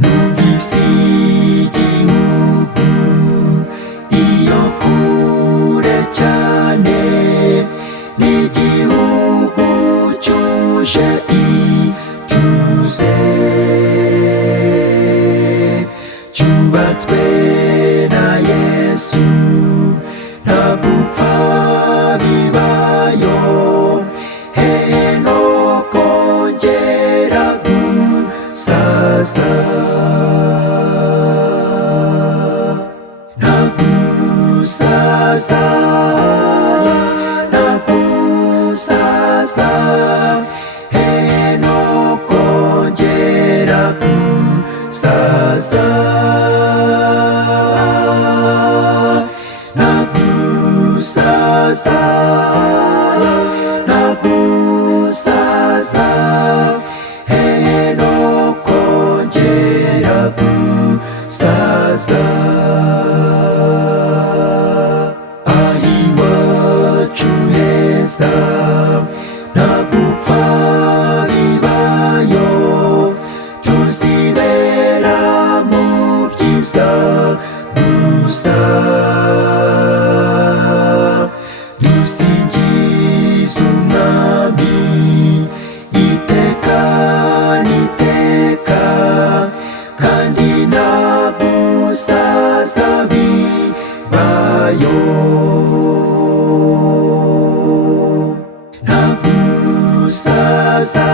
numvise igihugu iyo kure cyane, n'igihugu cyuje ituze, cyubatswe na Yesu, nta gupfa bibayo, hehe no kongera gusaza, nta gusaza, nta gusaza, hehe no kongera gusaza, nta gusaza, nta gusaza, hehe no kongera gusaza. Ahiwacu heza nta gupfa bibayo, tuzibera mu byiza gusa, dusingiza umwami iteka n'iteka, kandi nta gusaza bibayo, nta gusaza,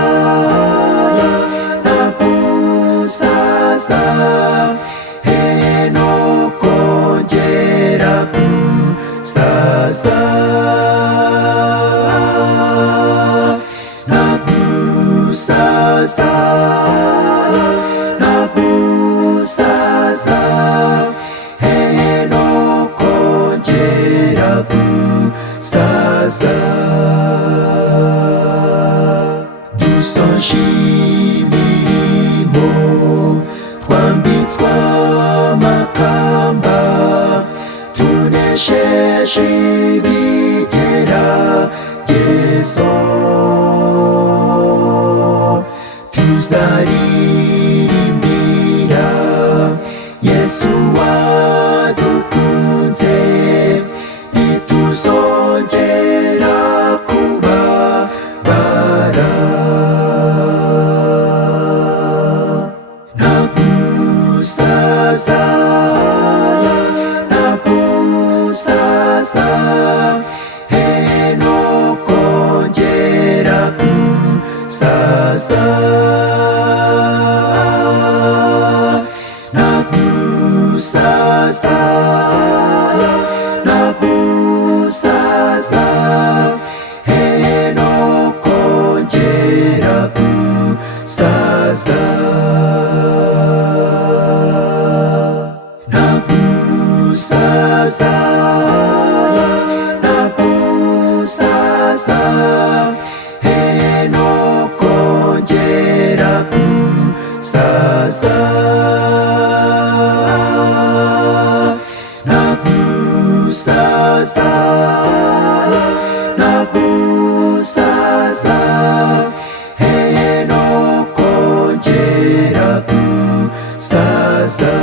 nta gusaza, hehe no kongera gusaza, nta gusaza, nta gusaza, hehe no kongera gusaza. Dusoje imirimo twambitswe amakamba, tunesheje ibigeragezo, tuzaririmbira Yesu wadukunze, ntituzongera kubabara, nta gusaza, nta gusaza, hehe no kongera gusaza, nta gusaza, nta gusaza, hehe no kongera gusaza, nta gusaza, nta gusaza, hehe no kongera gusaza, nta gusaza, nta gusaza, hehe no kongera gusaza.